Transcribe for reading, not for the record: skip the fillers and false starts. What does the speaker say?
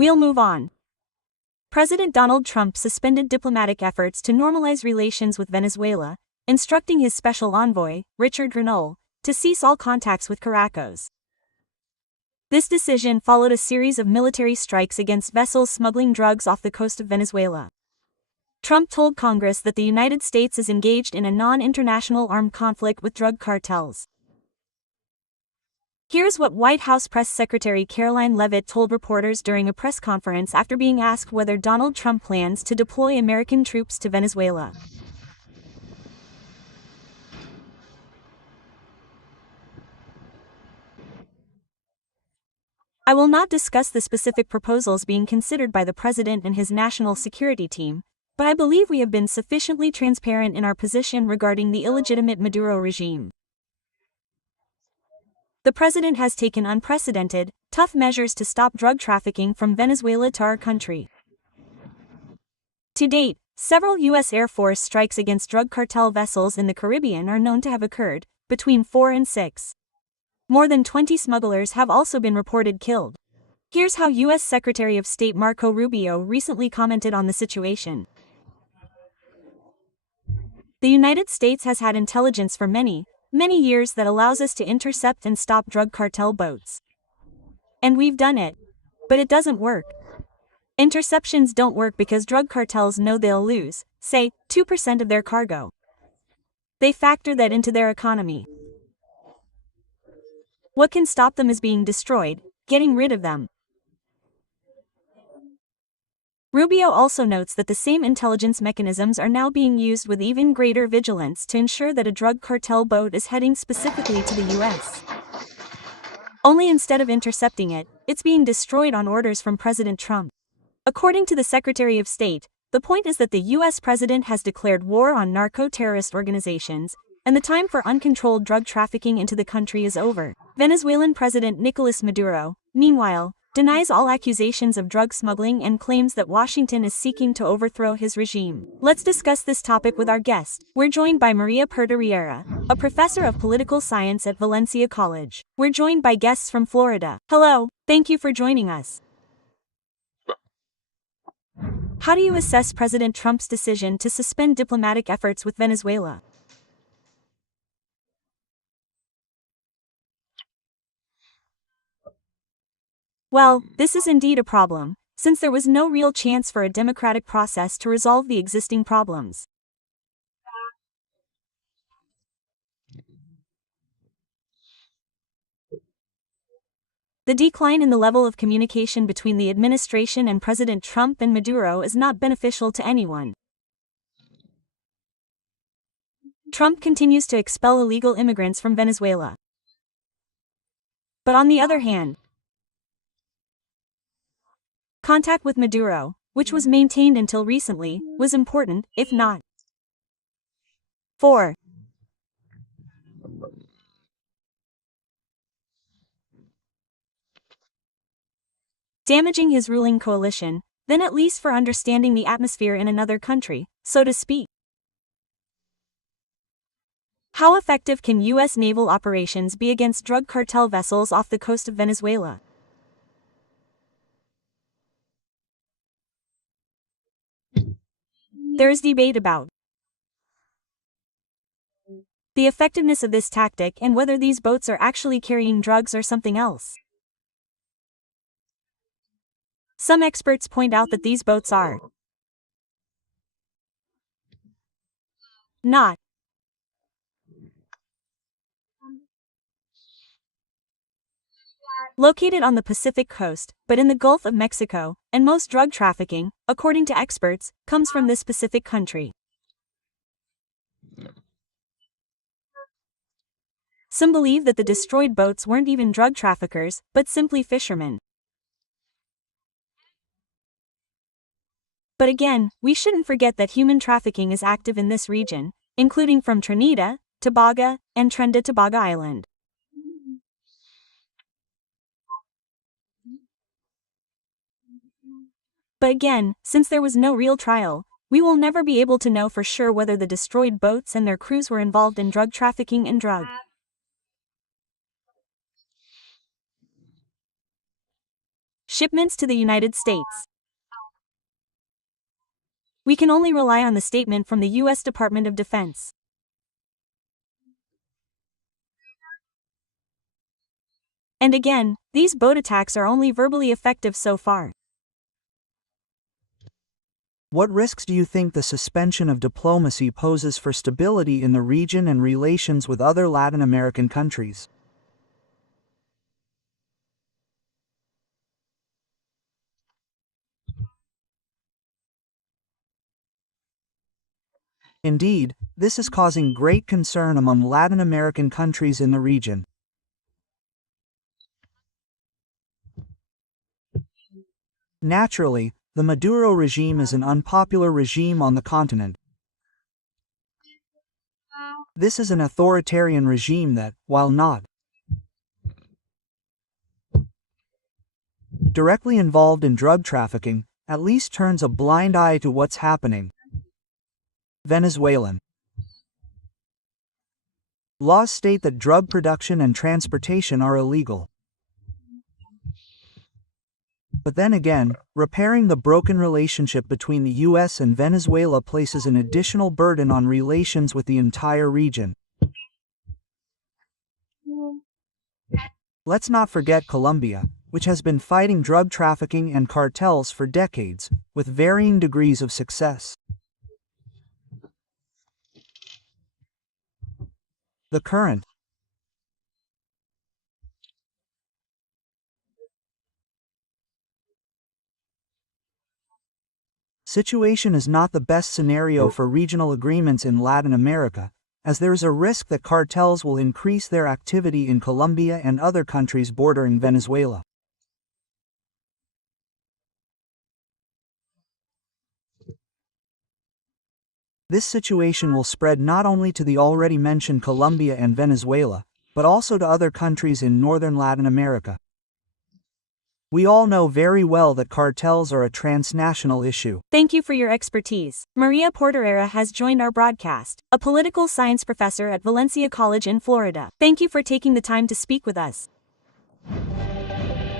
We'll move on. President Donald Trump suspended diplomatic efforts to normalize relations with Venezuela, instructing his special envoy, Rtvi, to cease all contacts with Caracas. This decision followed a series of military strikes against vessels smuggling drugs off the coast of Venezuela. Trump told Congress that the United States is engaged in a non-international armed conflict with drug cartels. Here's what White House Press Secretary Caroline Leavitt told reporters during a press conference after being asked whether Donald Trump plans to deploy American troops to Venezuela. I will not discuss the specific proposals being considered by the president and his national security team, but I believe we have been sufficiently transparent in our position regarding the illegitimate Maduro regime. The president has taken unprecedented, tough measures to stop drug trafficking from Venezuela to our country. To date, several U.S. Air Force strikes against drug cartel vessels in the Caribbean are known to have occurred, between 4 and 6. More than 20 smugglers have also been reported killed. Here's how U.S. Secretary of State Marco Rubio recently commented on the situation. The United States has had intelligence for many years that allows us to intercept and stop drug cartel boats. And we've done it. But it doesn't work. Interceptions don't work because drug cartels know they'll lose, say, 2% of their cargo. They factor that into their economy. What can stop them is being destroyed, getting rid of them. Rubio also notes that the same intelligence mechanisms are now being used with even greater vigilance to ensure that a drug cartel boat is heading specifically to the U.S. Only instead of intercepting it, it's being destroyed on orders from President Trump. According to the Secretary of State, the point is that the U.S. president has declared war on narco-terrorist organizations, and the time for uncontrolled drug trafficking into the country is over. Venezuelan President Nicolas Maduro, meanwhile, denies all accusations of drug smuggling and claims that Washington is seeking to overthrow his regime. Let's discuss this topic with our guest. We're joined by Maria Perda Riera, a professor of political science at Valencia College. We're joined by guests from Florida. Hello, thank you for joining us. How do you assess President Trump's decision to suspend diplomatic efforts with Venezuela? Well, this is indeed a problem, since there was no real chance for a democratic process to resolve the existing problems. The decline in the level of communication between the administration and President Trump and Maduro is not beneficial to anyone. Trump continues to expel illegal immigrants from Venezuela. But on the other hand, contact with Maduro, which was maintained until recently, was important, if not 4. Damaging his ruling coalition, then at least for understanding the atmosphere in another country, so to speak. How effective can U.S. naval operations be against drug cartel vessels off the coast of Venezuela? There is debate about the effectiveness of this tactic and whether these boats are actually carrying drugs or something else. Some experts point out that these boats are not located on the Pacific coast, but in the Gulf of Mexico, and most drug trafficking, according to experts, comes from this specific country. Some believe that the destroyed boats weren't even drug traffickers, but simply fishermen. But again, we shouldn't forget that human trafficking is active in this region, including from Trinidad, Tobago, and Trinidad Tobago Island. But again, since there was no real trial, we will never be able to know for sure whether the destroyed boats and their crews were involved in drug trafficking and drug shipments to the United States. We can only rely on the statement from the U.S. Department of Defense. And again, these boat attacks are only verbally effective so far. What risks do you think the suspension of diplomacy poses for stability in the region and relations with other Latin American countries? Indeed, this is causing great concern among Latin American countries in the region. Naturally, the Maduro regime is an unpopular regime on the continent. This is an authoritarian regime that, while not directly involved in drug trafficking, at least turns a blind eye to what's happening. Venezuelan laws state that drug production and transportation are illegal. But then again, repairing the broken relationship between the US and Venezuela places an additional burden on relations with the entire region. Let's not forget Colombia, which has been fighting drug trafficking and cartels for decades, with varying degrees of success. The current situation is not the best scenario for regional agreements in Latin America, as there is a risk that cartels will increase their activity in Colombia and other countries bordering Venezuela. This situation will spread not only to the already mentioned Colombia and Venezuela, but also to other countries in northern Latin America. We all know very well that cartels are a transnational issue. Thank you for your expertise. Maria Porterera has joined our broadcast, a political science professor at Valencia College in Florida. Thank you for taking the time to speak with us.